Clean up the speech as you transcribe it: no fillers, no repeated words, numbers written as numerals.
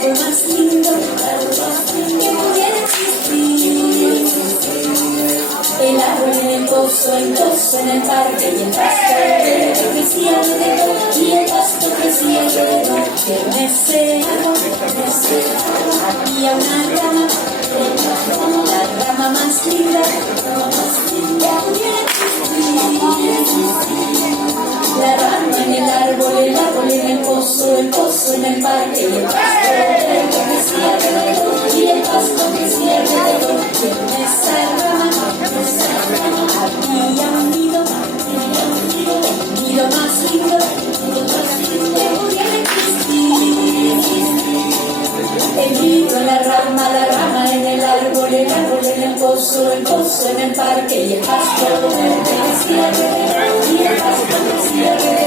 árbol más lindo que pudiera existir. El árbol en el pozo en el parque y el pasto verde que crecía alrededor, y el pasto crecía alrededor. Pero en ese árbol había una rama, la rama más linda que pudiera existir. La rama en el árbol en el pozo en el parque y el pasto verde que crecía alrededor, y el pasto crecía alrededor. Pero en esa rama había un nido más lindo que pudiera existir. El nido en la rama en el árbol en el pozo en el parque y el pasto verde crecía alrededor, y el pasto crecía alrededor.